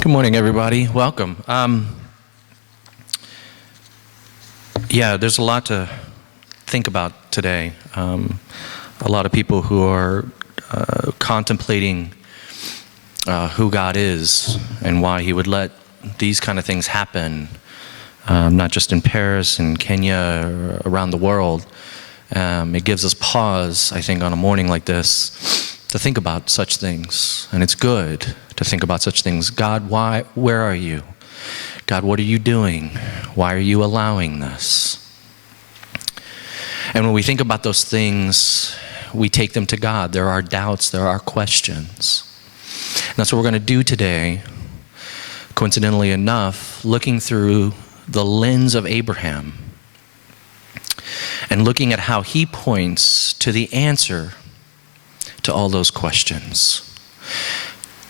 Good morning, everybody. Welcome. There's a lot to think about today. A lot of people who are contemplating who God is and why He would let these kind of things happen, not just in Paris and Kenya, or around the world. It gives us pause, I think, on a morning like this to think about such things. And it's good to think about such things. God, where are you? God, what are you doing? Why are you allowing this? And when we think about those things, we take them to God. There are doubts, there are questions. And that's what we're going to do today, coincidentally enough, looking through the lens of Abraham and looking at how he points to the answer to all those questions.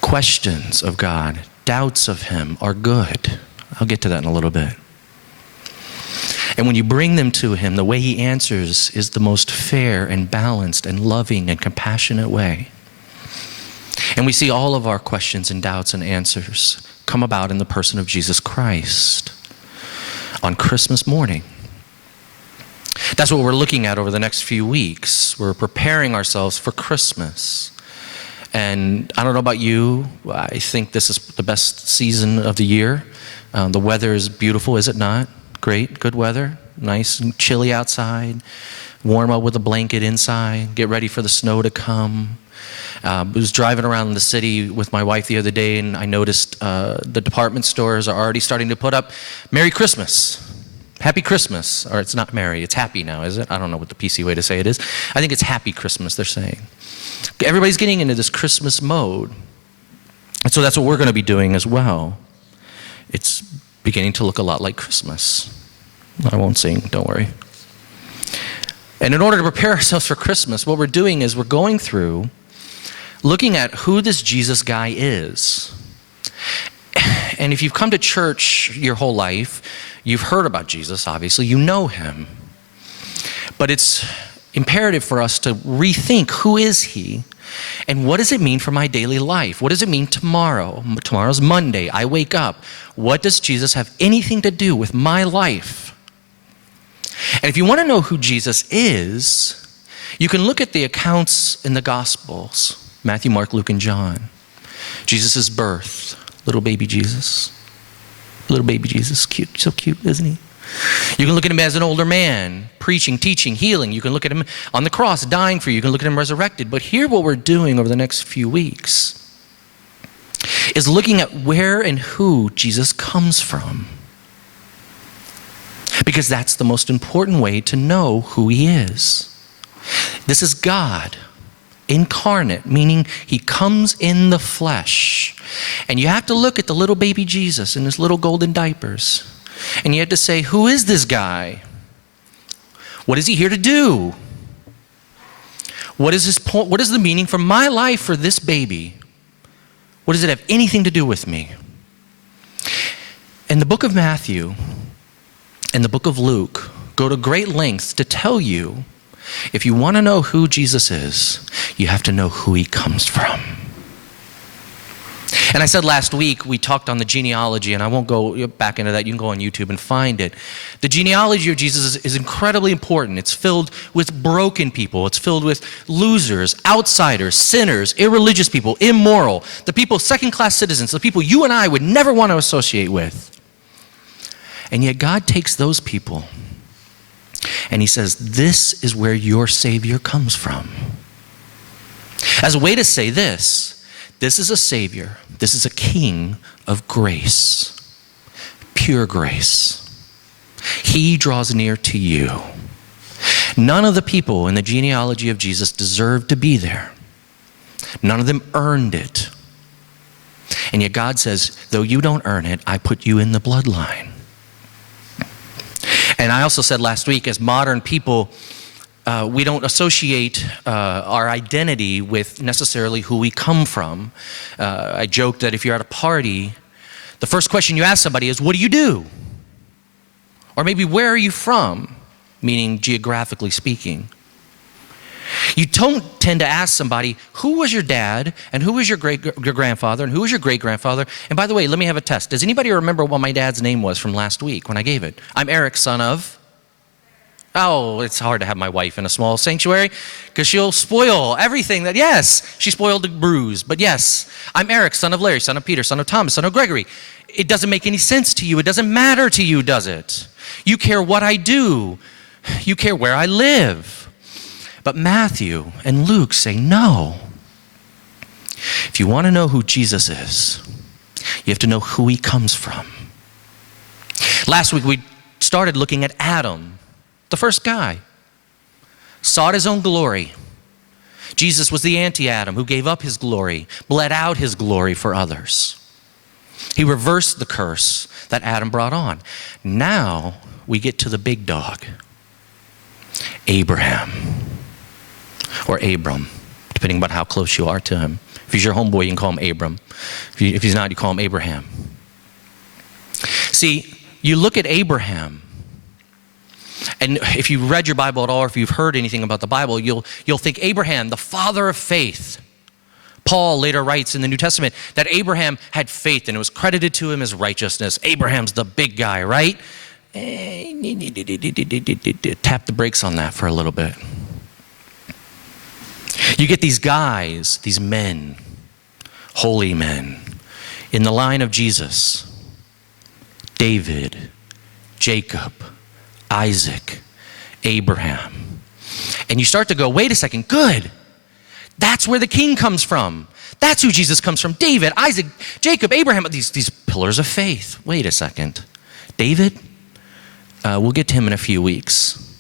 Questions of God, doubts of Him are good. I'll get to that in a little bit. And when you bring them to Him, the way He answers is the most fair and balanced and loving and compassionate way. And we see all of our questions and doubts and answers come about in the person of Jesus Christ on Christmas morning. That's what we're looking at over the next few weeks. We're preparing ourselves for Christmas. And I don't know about you, I think this is the best season of the year. The weather is beautiful, is it not? Great, good weather, nice and chilly outside. Warm up with a blanket inside, get ready for the snow to come. I was driving around the city with my wife the other day, and I noticed the department stores are already starting to put up Merry Christmas. Happy Christmas. Or it's not merry, it's happy now, is it? I don't know what the PC way to say it is. I think it's Happy Christmas, they're saying. Everybody's getting into this Christmas mode. And so that's what we're going to be doing as well. It's beginning to look a lot like Christmas. I won't sing, don't worry. And in order to prepare ourselves for Christmas, what we're doing is we're going through looking at who this Jesus guy is. And if you've come to church your whole life, you've heard about Jesus, obviously, you know Him. But it's imperative for us to rethink, who is He? And what does it mean for my daily life? What does it mean tomorrow? Tomorrow's Monday, I wake up. What does Jesus have anything to do with my life? And if you want to know who Jesus is, you can look at the accounts in the Gospels, Matthew, Mark, Luke, and John. Jesus' birth, little baby Jesus. Little baby Jesus, cute, so cute, isn't He? You can look at Him as an older man, preaching, teaching, healing. You can look at Him on the cross, dying for you. You can look at Him resurrected. But here what we're doing over the next few weeks is looking at where and who Jesus comes from. Because that's the most important way to know who He is. This is God incarnate, meaning He comes in the flesh. And you have to look at the little baby Jesus in his little golden diapers. And you have to say, who is this guy? What is He here to do? What is his point? What is the meaning for my life for this baby? What does it have anything to do with me? And the book of Matthew and the book of Luke go to great lengths to tell you, if you want to know who Jesus is, you have to know who He comes from. And I said last week, we talked on the genealogy, and I won't go back into that. You can go on YouTube and find it. The genealogy of Jesus is incredibly important. It's filled with broken people. It's filled with losers, outsiders, sinners, irreligious people, immoral, the people, second-class citizens, the people you and I would never want to associate with. And yet God takes those people, and He says, this is where your Savior comes from. As a way to say this is a Savior. This is a King of grace, pure grace. He draws near to you. None of the people in the genealogy of Jesus deserved to be there. None of them earned it. And yet God says, though you don't earn it, I put you in the bloodline. And I also said last week, as modern people, we don't associate our identity with necessarily who we come from. I joked that if you're at a party, the first question you ask somebody is, what do you do? Or maybe, where are you from? Meaning geographically speaking. You don't tend to ask somebody, who was your dad, and who was your grandfather, and who was your great-grandfather? And by the way, let me have a test. Does anybody remember what my dad's name was from last week when I gave it? I'm Aric, son of... Oh, it's hard to have my wife in a small sanctuary because she'll spoil everything that, yes, she spoiled the bruise. But yes, I'm Aric, son of Larry, son of Peter, son of Thomas, son of Gregory. It doesn't make any sense to you. It doesn't matter to you, does it? You care what I do. You care where I live. But Matthew and Luke say, no. If you want to know who Jesus is, you have to know who he comes from. Last week we started looking at Adam, the first guy. Sought his own glory. Jesus was the anti-Adam who gave up his glory, bled out his glory for others. He reversed the curse that Adam brought on. Now we get to the big dog, Abraham. Or Abram, depending on how close you are to him. If he's your homeboy, you can call him Abram. If he's not, you call him Abraham. See, you look at Abraham, and if you've read your Bible at all, or if you've heard anything about the Bible, you'll think Abraham, the father of faith. Paul later writes in the New Testament that Abraham had faith and it was credited to him as righteousness. Abraham's the big guy, right? Tap the brakes on that for a little bit. You get these guys, these men, holy men, in the line of Jesus. David, Jacob, Isaac, Abraham. And you start to go, wait a second, good. That's where the king comes from. That's who Jesus comes from. David, Isaac, Jacob, Abraham, these pillars of faith. Wait a second. David, we'll get to him in a few weeks.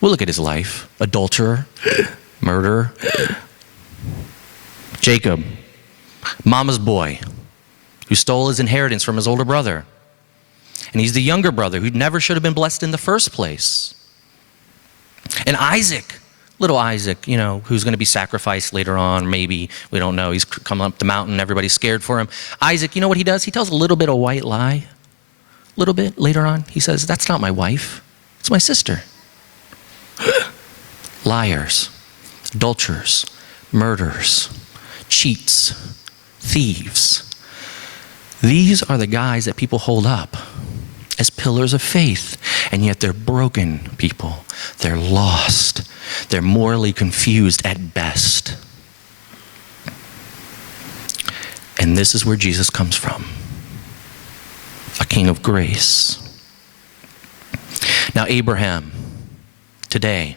We'll look at his life. Adulterer, murderer. Jacob, mama's boy, who stole his inheritance from his older brother. And he's the younger brother who never should have been blessed in the first place. And Isaac, little Isaac, who's going to be sacrificed later on, maybe, we don't know. He's coming up the mountain, everybody's scared for him. Isaac, you know what he does? He tells a little bit of white lie. A little bit later on, he says, that's not my wife, it's my sister. Liars, adulterers, murderers, cheats, thieves. These are the guys that people hold up as pillars of faith, and yet they're broken people. They're lost. They're morally confused at best. And this is where Jesus comes from, a king of grace. Now, Abraham, today,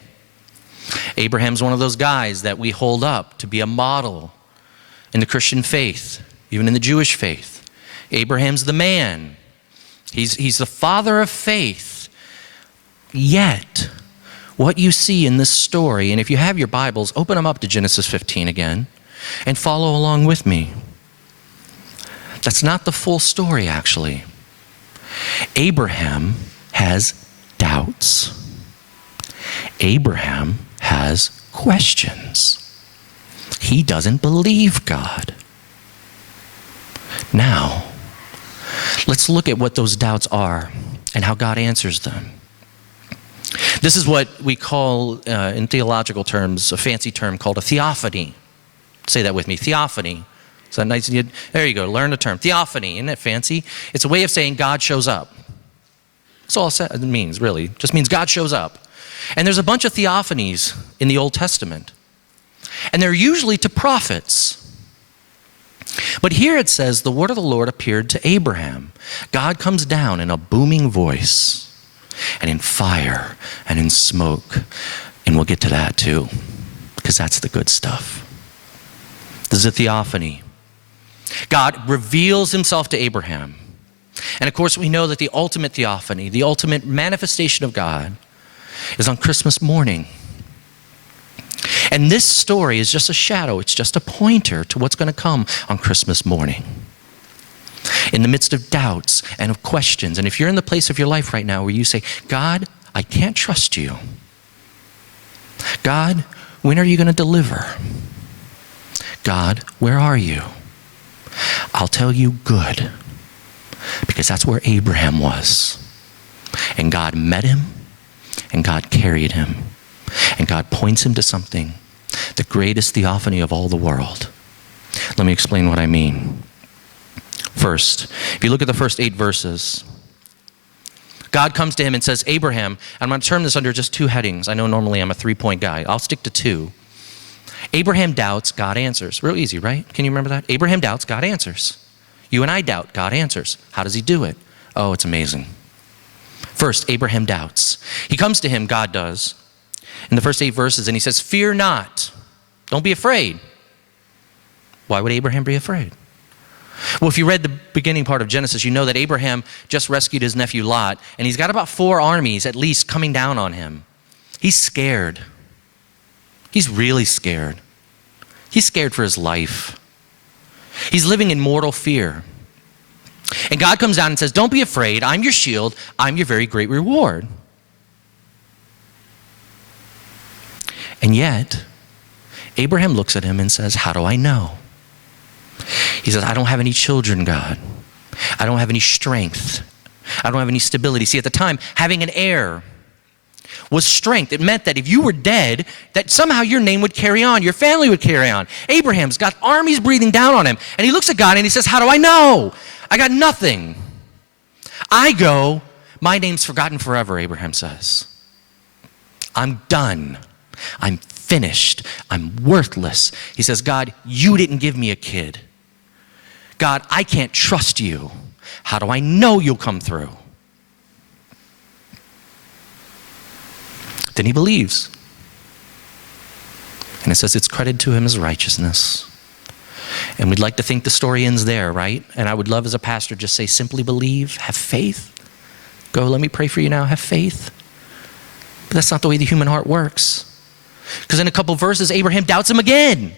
Abraham's one of those guys that we hold up to be a model in the Christian faith, even in the Jewish faith. Abraham's the man. He's the father of faith. Yet, what you see in this story, and if you have your Bibles, open them up to Genesis 15 again and follow along with me. That's not the full story, actually. Abraham has doubts. Abraham has questions. He doesn't believe God. Now, let's look at what those doubts are and how God answers them. This is what we call, in theological terms, a fancy term called a theophany. Say that with me, theophany. Is that nice? There you go, learn the term. Theophany, isn't it fancy? It's a way of saying God shows up. That's all it means, really. It just means God shows up. And there's a bunch of theophanies in the Old Testament. And they're usually to prophets. But here it says, the word of the Lord appeared to Abraham. God comes down in a booming voice, and in fire, and in smoke. And we'll get to that too, because that's the good stuff. This is a theophany. God reveals himself to Abraham. And of course, we know that the ultimate theophany, the ultimate manifestation of God, is on Christmas morning. And this story is just a shadow. It's just a pointer to what's going to come on Christmas morning. In the midst of doubts and of questions, and if you're in the place of your life right now where you say, God, I can't trust you. God, when are you going to deliver? God, where are you? I'll tell you, good, because that's where Abraham was. And God met him, and God carried him, and God points him to something The greatest theophany of all the world. Let me explain what I mean. First, if you look at the first 8 verses, God comes to him and says, Abraham, and I'm going to term this under just 2 headings. I know normally I'm a 3-point guy. I'll stick to 2. Abraham doubts, God answers. Real easy, right? Can you remember that? Abraham doubts, God answers. You and I doubt, God answers. How does he do it? Oh, it's amazing. First, Abraham doubts. He comes to him, God does, in the first 8 verses, and he says, fear not. Don't be afraid. Why would Abraham be afraid? Well, if you read the beginning part of Genesis, you know that Abraham just rescued his nephew Lot, and he's got about 4 armies at least coming down on him. He's scared. He's really scared. He's scared for his life. He's living in mortal fear. And God comes down and says, don't be afraid. I'm your shield. I'm your very great reward. And yet, Abraham looks at him and says, how do I know? He says, I don't have any children, God. I don't have any strength. I don't have any stability. See, at the time, having an heir was strength. It meant that if you were dead, that somehow your name would carry on, your family would carry on. Abraham's got armies breathing down on him, and he looks at God and he says, how do I know? I got nothing. I go, my name's forgotten forever, Abraham says. I'm done. I'm finished. I'm worthless. He says, God, you didn't give me a kid. God, I can't trust you. How do I know you'll come through? Then he believes. And it says it's credited to him as righteousness. And we'd like to think the story ends there, right? And I would love as a pastor just say, simply believe, have faith. Go, let me pray for you now, have faith. But that's not the way the human heart works. Because in a couple verses, Abraham doubts him again.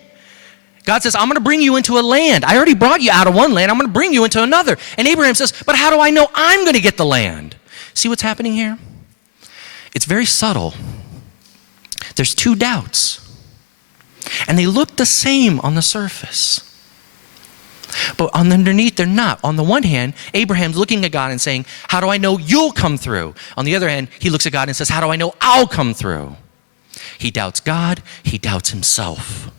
God says, I'm going to bring you into a land. I already brought you out of one land. I'm going to bring you into another. And Abraham says, but how do I know I'm going to get the land? See what's happening here? It's very subtle. There's 2 doubts. And they look the same on the surface. But underneath, they're not. On the one hand, Abraham's looking at God and saying, how do I know you'll come through? On the other hand, he looks at God and says, how do I know I'll come through? He doubts God. He doubts himself.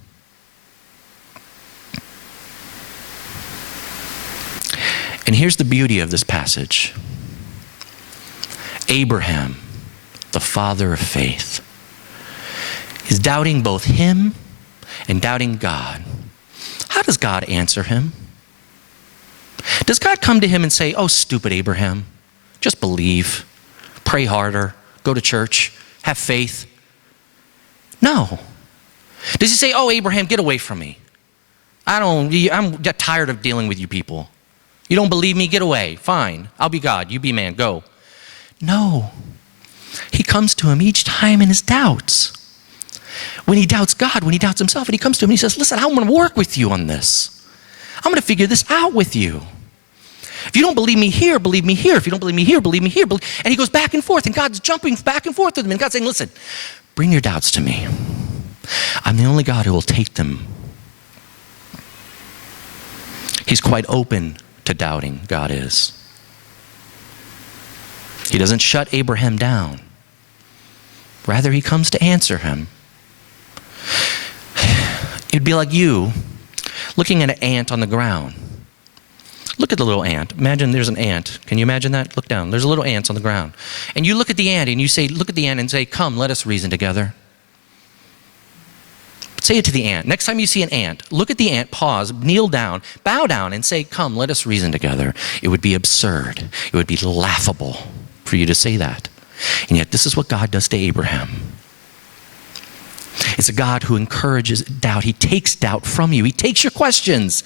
And here's the beauty of this passage. Abraham, the father of faith, is doubting both him and doubting God. How does God answer him? Does God come to him and say, oh, stupid Abraham, just believe, pray harder, go to church, have faith? No. Does he say, oh, Abraham, get away from me. I'm tired of dealing with you people. You don't believe me? Get away. Fine. I'll be God. You be man. Go. No. He comes to him each time in his doubts. When he doubts God, when he doubts himself, and he comes to him and he says, listen, I'm going to work with you on this. I'm going to figure this out with you. If you don't believe me here, believe me here. If you don't believe me here, believe me here. And he goes back and forth, and God's jumping back and forth with him. And God's saying, listen, bring your doubts to me. I'm the only God who will take them. He's quite open to doubting, God is. He doesn't shut Abraham down. Rather, he comes to answer him. It'd be like you looking at an ant on the ground. Look at the little ant. Imagine there's an ant. Can you imagine that? Look down. There's a little ant on the ground. And you look at the ant and you say, look at the ant and say, come, let us reason together. Say it to the ant. Next time you see an ant, look at the ant, pause, kneel down, bow down, and say, come, let us reason together. It would be absurd. It would be laughable for you to say that. And yet this is what God does to Abraham. It's a God who encourages doubt. He takes doubt from you. He takes your questions.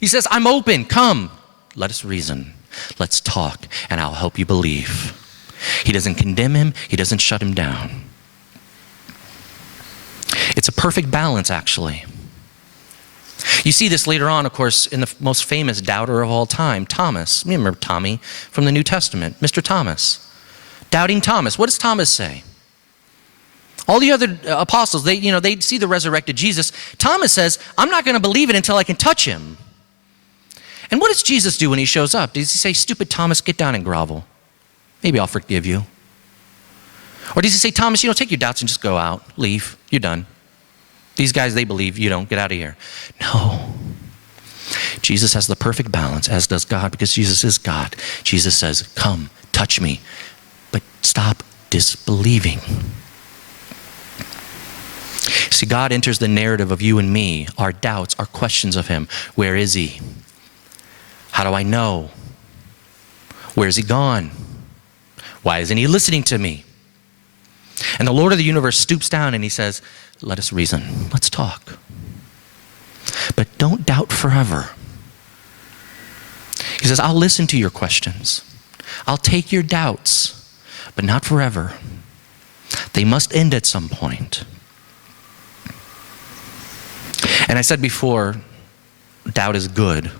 He says, I'm open. Come, let us reason. Let's talk, and I'll help you believe. He doesn't condemn him. He doesn't shut him down. It's a perfect balance, actually. You see this later on, of course, in the most famous doubter of all time, Thomas. You remember Tommy from the New Testament, Mr. Thomas. Doubting Thomas. What does Thomas say? All the other apostles, they see the resurrected Jesus. Thomas says, I'm not going to believe it until I can touch him. And what does Jesus do when he shows up? Does he say, stupid Thomas, get down and grovel? Maybe I'll forgive you. Or does he say, Thomas, take your doubts and just go out, leave, you're done. These guys, they believe you don't get out of here. No. Jesus has the perfect balance, as does God, because Jesus is God. Jesus says, come, touch me, but stop disbelieving. See, God enters the narrative of you and me, our doubts, our questions of him. Where is he? How do I know? Where is he gone? Why isn't he listening to me? And the Lord of the universe stoops down and he says, let us reason. Let's talk. But don't doubt forever. He says, I'll listen to your questions. I'll take your doubts, but not forever. They must end at some point. And I said before, doubt is good.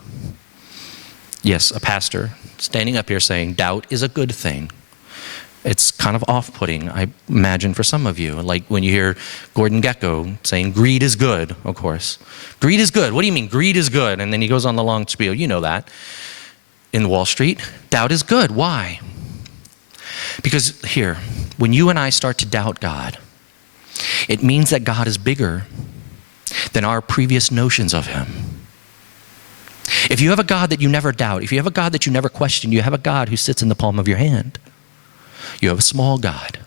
Yes, a pastor standing up here saying doubt is a good thing. It's kind of off-putting, I imagine, for some of you. Like when you hear Gordon Gekko saying greed is good, of course. Greed is good. What do you mean greed is good? And then he goes on the long spiel. You know that. In Wall Street, doubt is good. Why? Because here, when you and I start to doubt God, it means that God is bigger than our previous notions of him. If you have a God that you never doubt, if you have a God that you never question, you have a God who sits in the palm of your hand. You have a small God.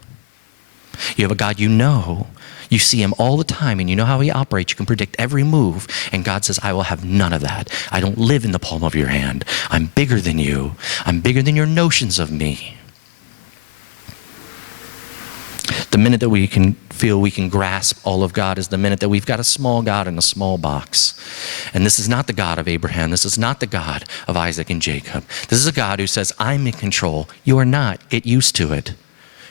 You have a God you know. You see him all the time and you know how he operates. You can predict every move. And God says, I will have none of that. I don't live in the palm of your hand. I'm bigger than you. I'm bigger than your notions of me. The minute that we can feel we can grasp all of God is the minute that we've got a small God in a small box. And this is not the God of Abraham. This is not the God of Isaac and Jacob. This is a God who says, I'm in control. You are not. Get used to it.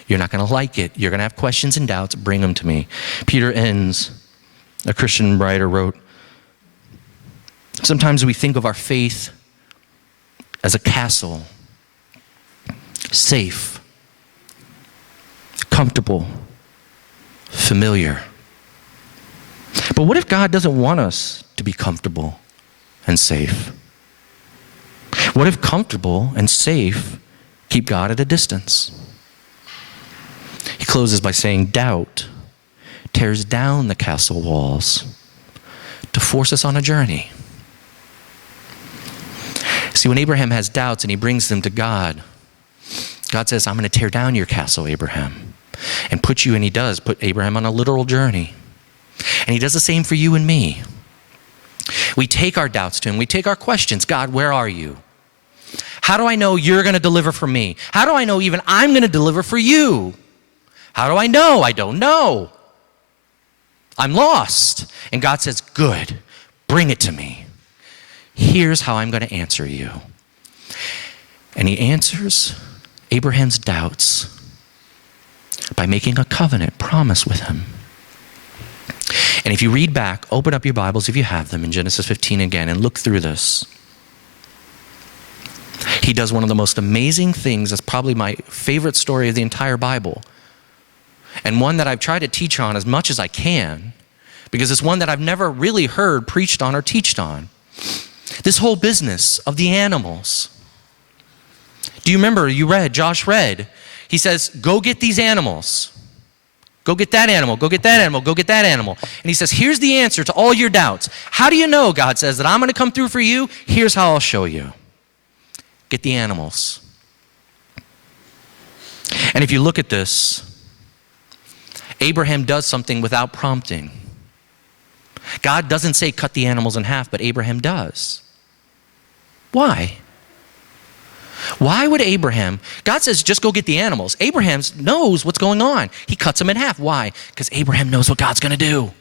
You're not going to like it. You're going to have questions and doubts. Bring them to me. Peter Enns, a Christian writer, wrote, sometimes we think of our faith as a castle, safe, comfortable, familiar. But what if God doesn't want us to be comfortable and safe? What if comfortable and safe keep God at a distance? He closes by saying, doubt tears down the castle walls to force us on a journey. See, when Abraham has doubts and he brings them to God, God says, I'm going to tear down your castle, Abraham, and put you, and he does, put Abraham on a literal journey. And he does the same for you and me. We take our doubts to him. We take our questions. God, where are you? How do I know you're going to deliver for me? How do I know even I'm going to deliver for you? How do I know? I don't know. I'm lost. And God says, good, bring it to me. Here's how I'm going to answer you. And he answers Abraham's doubts by making a covenant promise with him. And if you read back, open up your Bibles if you have them in Genesis 15 again and look through this. He does one of the most amazing things. That's probably my favorite story of the entire Bible. And one that I've tried to teach on as much as I can, because it's one that I've never really heard preached on or teached on. This whole business of the animals. Do you remember, Josh read, he says, go get these animals. Go get that animal, go get that animal, go get that animal. And he says, here's the answer to all your doubts. How do you know, God says, that I'm going to come through for you? Here's how I'll show you. Get the animals. And if you look at this, Abraham does something without prompting. God doesn't say cut the animals in half, but Abraham does. Why? Why would Abraham, God says just go get the animals. Abraham knows what's going on. He cuts them in half. Why? Because Abraham knows what God's going to do.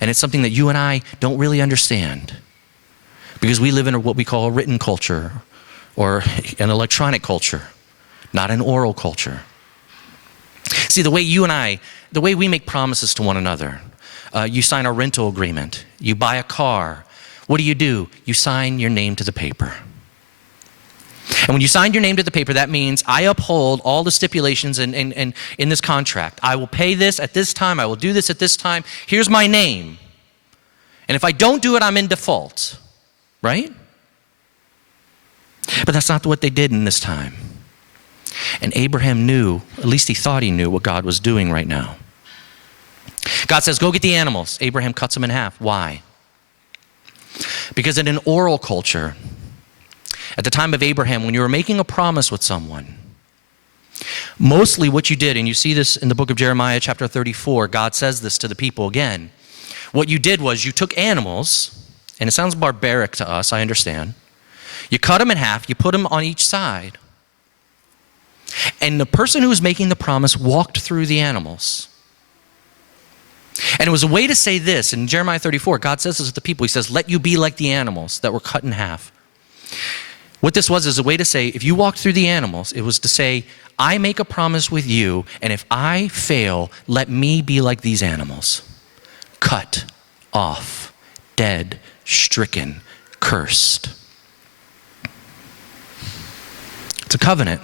And it's something that you and I don't really understand. Because we live in what we call a written culture or an electronic culture, not an oral culture. See, the way we make promises to one another, you sign a rental agreement, you buy a car. What do? You sign your name to the paper. And when you sign your name to the paper, that means I uphold all the stipulations in this contract. I will pay this at this time. I will do this at this time. Here's my name. And if I don't do it, I'm in default. Right? But that's not what they did in this time. And Abraham knew, at least he thought he knew, what God was doing right now. God says, go get the animals. Abraham cuts them in half. Why? Because in an oral culture, at the time of Abraham, when you were making a promise with someone, mostly what you did, and you see this in the book of Jeremiah chapter 34, God says this to the people again. What you did was you took animals, and it sounds barbaric to us, I understand. You cut them in half, you put them on each side. And the person who was making the promise walked through the animals. And it was a way to say this. In Jeremiah 34, God says this to the people. He says, let you be like the animals that were cut in half. What this was is a way to say, if you walked through the animals, it was to say, I make a promise with you, and if I fail, let me be like these animals. Cut off, dead, stricken, cursed. It's a covenant.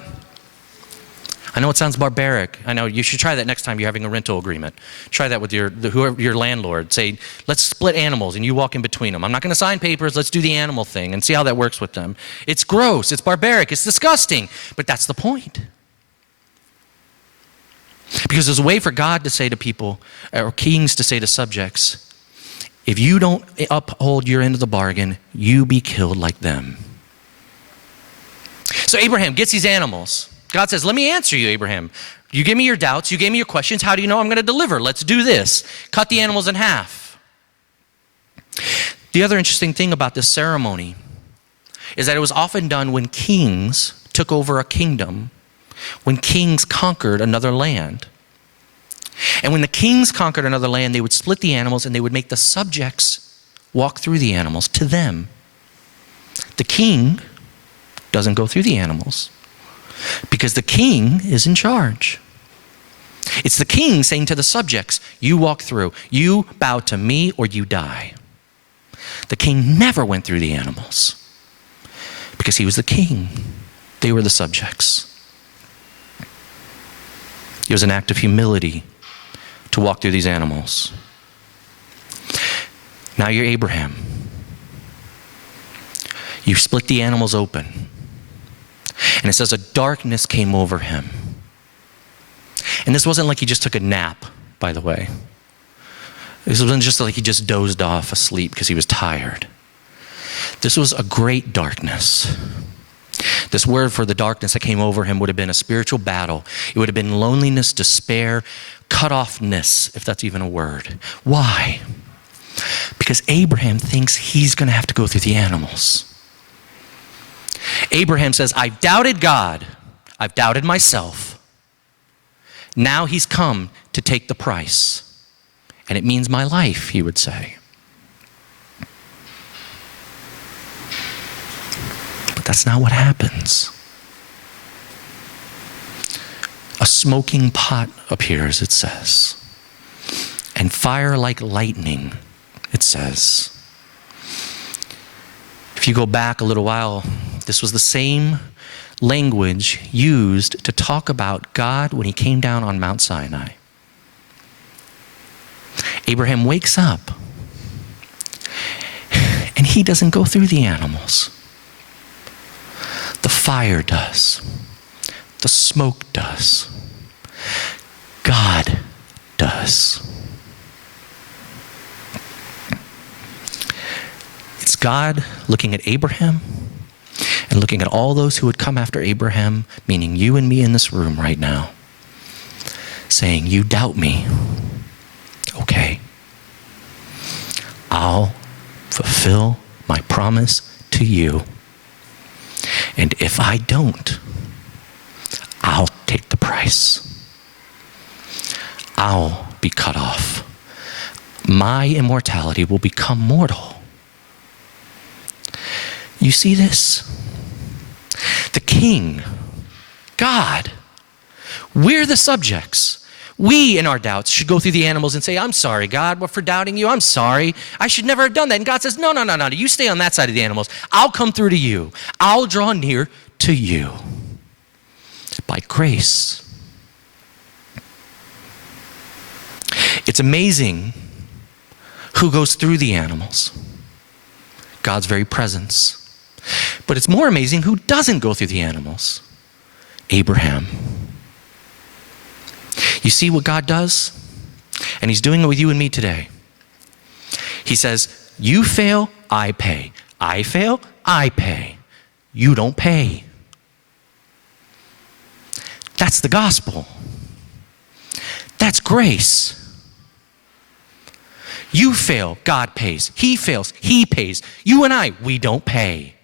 I know it sounds barbaric. I know you should try that next time you're having a rental agreement. Try that with your landlord. Say, let's split animals and you walk in between them. I'm not going to sign papers. Let's do the animal thing and see how that works with them. It's gross. It's barbaric. It's disgusting. But that's the point. Because there's a way for God to say to people, or kings to say to subjects, if you don't uphold your end of the bargain, you be killed like them. So Abraham gets these animals. God says, let me answer you, Abraham. You give me your doubts. You gave me your questions. How do you know I'm going to deliver? Let's do this. Cut the animals in half. The other interesting thing about this ceremony is that it was often done when kings took over a kingdom, when kings conquered another land. And when the kings conquered another land, they would split the animals and they would make the subjects walk through the animals to them. The king doesn't go through the animals, because the king is in charge. It's the king saying to the subjects, you walk through, you bow to me or you die. The king never went through the animals because he was the king. They were the subjects. It was an act of humility to walk through these animals. Now you're Abraham. You split the animals open. And it says a darkness came over him. And this wasn't like he just took a nap, by the way. This wasn't just like he just dozed off asleep because he was tired. This was a great darkness. This word for the darkness that came over him would have been a spiritual battle. It would have been loneliness, despair, cut-offness, if that's even a word. Why? Because Abraham thinks he's going to have to go through the animals. Abraham says, I've doubted God. I've doubted myself. Now he's come to take the price. And it means my life, he would say. But that's not what happens. A smoking pot appears, it says. And fire like lightning, it says. If you go back a little while, this was the same language used to talk about God when he came down on Mount Sinai. Abraham wakes up and he doesn't go through the animals. The fire does. The smoke does. God does. It's God looking at Abraham and looking at all those who would come after Abraham, meaning you and me in this room right now, saying, you doubt me. Okay. I'll fulfill my promise to you. And if I don't, I'll take the price. I'll be cut off. My immortality will become mortal. You see this? The king, God, we're the subjects. We, in our doubts, should go through the animals and say, I'm sorry, God, for doubting you. I'm sorry. I should never have done that. And God says, no. You stay on that side of the animals. I'll come through to you. I'll draw near to you by grace. It's amazing who goes through the animals. God's very presence. But it's more amazing who doesn't go through the animals. Abraham. You see what God does? And he's doing it with you and me today. He says, you fail, I pay. I fail, I pay. You don't pay. That's the gospel. That's grace. You fail, God pays. He fails, he pays. You and I, we don't pay.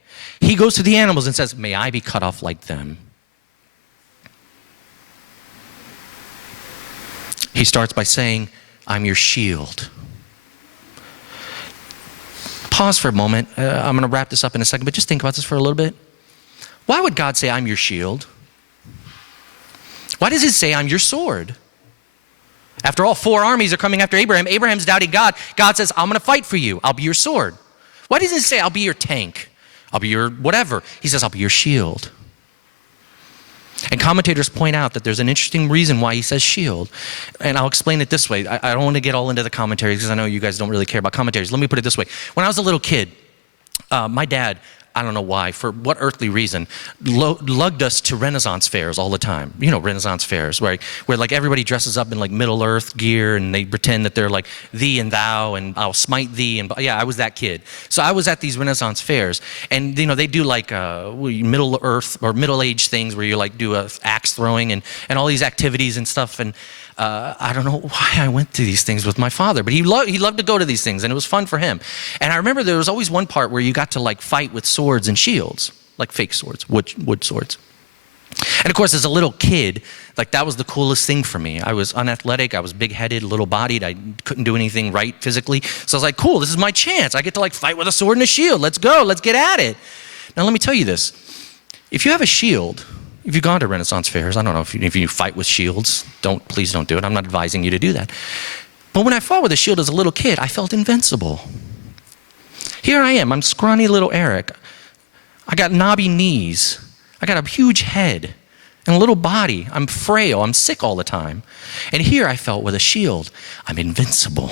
He goes to the animals and says, may I be cut off like them. He starts by saying, I'm your shield. Pause for a moment. I'm going to wrap this up in a second, but just think about this for a little bit. Why would God say, I'm your shield? Why does it say, I'm your sword? After all, 4 armies are coming after Abraham. Abraham's doubting God. God says, I'm going to fight for you. I'll be your sword. Why doesn't it say, I'll be your tank? I'll be your whatever. He says, I'll be your shield. And commentators point out that there's an interesting reason why he says shield. And I'll explain it this way. I don't want to get all into the commentaries because I know you guys don't really care about commentaries. Let me put it this way. When I was a little kid, my dad, I don't know why, for what earthly reason, lugged us to Renaissance fairs all the time. You know, Renaissance fairs, where like everybody dresses up in like Middle Earth gear and they pretend that they're like thee and thou and I'll smite thee. And yeah, I was that kid. So I was at these Renaissance fairs and, you know, they do like Middle Earth or Middle Age things where you like do axe throwing and all these activities and stuff. And I don't know why I went to these things with my father, but he loved to go to these things and it was fun for him. And I remember there was always one part where you got to like fight with swords and shields, like fake swords, wood swords. And of course, as a little kid, like that was the coolest thing for me. I was unathletic, I was big-headed, little-bodied, I couldn't do anything right physically. So I was like, cool, this is my chance. I get to like fight with a sword and a shield. Let's go, let's get at it. Now let me tell you this. If you have a shield, if you've gone to Renaissance fairs, I don't know if you fight with shields, please don't do it. I'm not advising you to do that. But when I fought with a shield as a little kid, I felt invincible. Here I am, I'm scrawny little Aric. I got knobby knees. I got a huge head and a little body. I'm frail, I'm sick all the time. And here I felt with a shield, I'm invincible.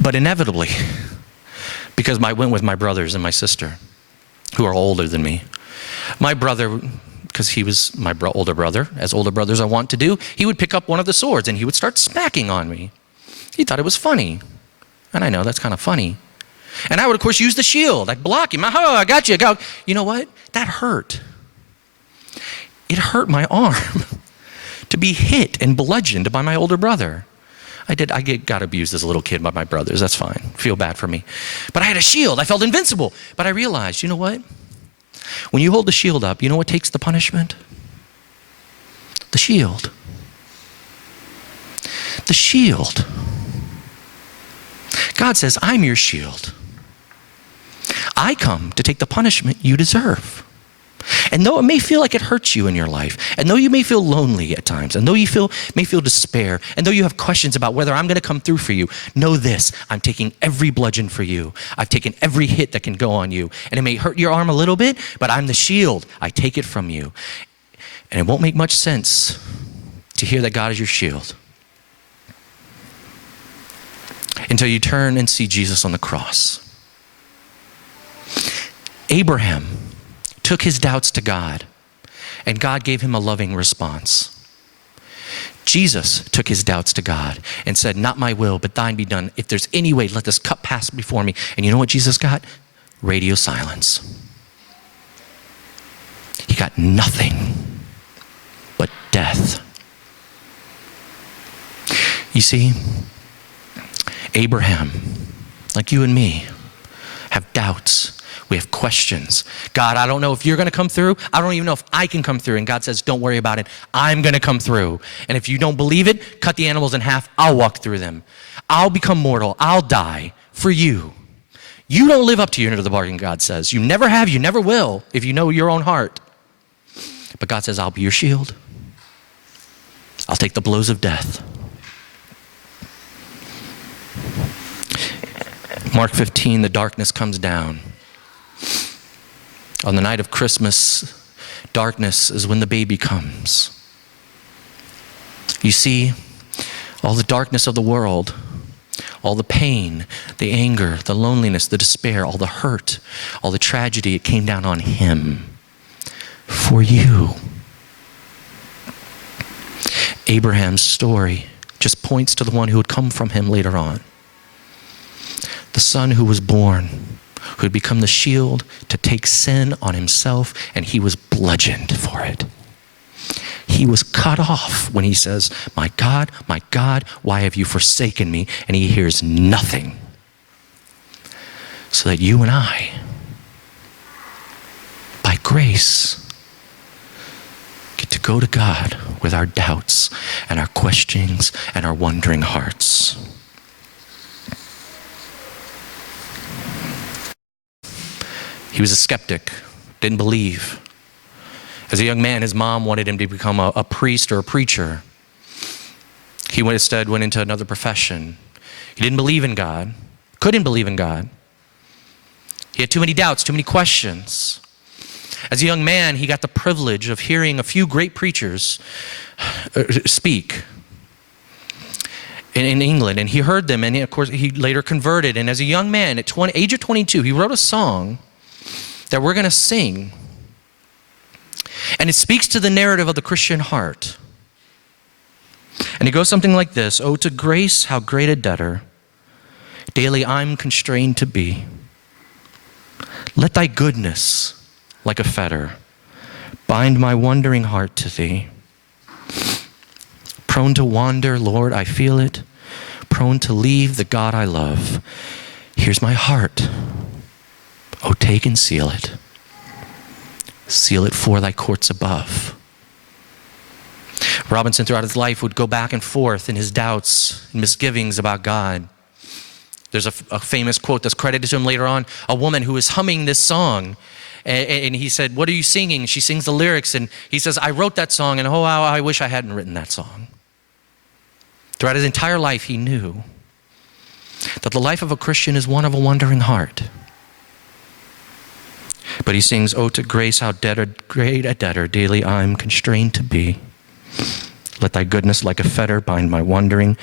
But inevitably, because I went with my brothers and my sister, who are older than me. My brother, because he was my older brother, as older brothers are wont to do, he would pick up one of the swords and he would start smacking on me. He thought it was funny. And I know that's kind of funny. And I would, of course, use the shield. I'd block him. Oh, I got you. Go. You know what? That hurt. It hurt my arm to be hit and bludgeoned by my older brother. I got abused as a little kid by my brothers. That's fine. Feel bad for me. But I had a shield. I felt invincible. But I realized, you know what? When you hold the shield up, you know what takes the punishment? The shield. The shield. God says, I'm your shield. I come to take the punishment you deserve. And though it may feel like it hurts you in your life, and though you may feel lonely at times, and though you may feel despair, and though you have questions about whether I'm going to come through for you, know this, I'm taking every bludgeon for you. I've taken every hit that can go on you. And it may hurt your arm a little bit, but I'm the shield. I take it from you. And it won't make much sense to hear that God is your shield until you turn and see Jesus on the cross. Abraham took his doubts to God, and God gave him a loving response. Jesus took his doubts to God and said, not my will, but thine be done. If there's any way, let this cup pass before me. And you know what Jesus got? Radio silence. He got nothing but death. You see, Abraham, like you and me, have doubts. We have questions. God, I don't know if you're going to come through. I don't even know if I can come through. And God says, don't worry about it. I'm going to come through. And if you don't believe it, cut the animals in half. I'll walk through them. I'll become mortal. I'll die for you. You don't live up to your end of the bargain, God says. You never have. You never will if you know your own heart. But God says, I'll be your shield. I'll take the blows of death. Mark 15, the darkness comes down. On the night of Christmas, darkness is when the baby comes. You see, all the darkness of the world, all the pain, the anger, the loneliness, the despair, all the hurt, all the tragedy, it came down on him for you. Abraham's story just points to the one who would come from him later on. The son who was born, who had become the shield to take sin on himself, and he was bludgeoned for it. He was cut off when he says, my God, why have you forsaken me? And he hears nothing. So that you and I, by grace, get to go to God with our doubts and our questionings and our wondering hearts. He was a skeptic, didn't believe. As a young man, his mom wanted him to become a priest or a preacher. He instead went into another profession. He didn't believe in God, couldn't believe in God. He had too many doubts, too many questions. As a young man, he got the privilege of hearing a few great preachers speak in England, and he heard them, and of course he later converted. And as a young man, at age of 22, he wrote a song that we're going to sing. And it speaks to the narrative of the Christian heart. And it goes something like this. Oh, to grace, how great a debtor daily I'm constrained to be. Let thy goodness, like a fetter, bind my wandering heart to thee. Prone to wander, Lord, I feel it. Prone to leave the God I love. Here's my heart. Oh, take and seal it. Seal it for thy courts above. Robinson, throughout his life, would go back and forth in his doubts and misgivings about God. There's a famous quote that's credited to him later on, a woman who is humming this song. And he said, what are you singing? She sings the lyrics, and he says, I wrote that song, and oh, how I wish I hadn't written that song. Throughout his entire life, he knew that the life of a Christian is one of a wandering heart. But he sings, oh, to grace, how great a debtor daily I'm constrained to be. Let thy goodness like a fetter bind my wandering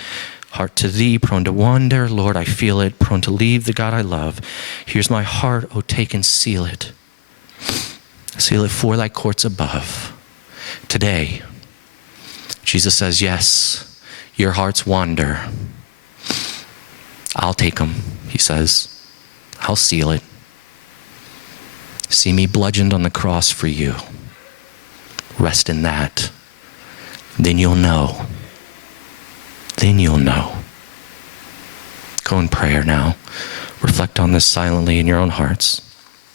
heart to thee. Prone to wander, Lord, I feel it. Prone to leave the God I love. Here's my heart, oh, take and seal it. Seal it for thy courts above. Today, Jesus says, yes, your hearts wander. I'll take them, he says. I'll seal it. See me bludgeoned on the cross for you. Rest in that. Then you'll know. Then you'll know. Go in prayer now. Reflect on this silently in your own hearts.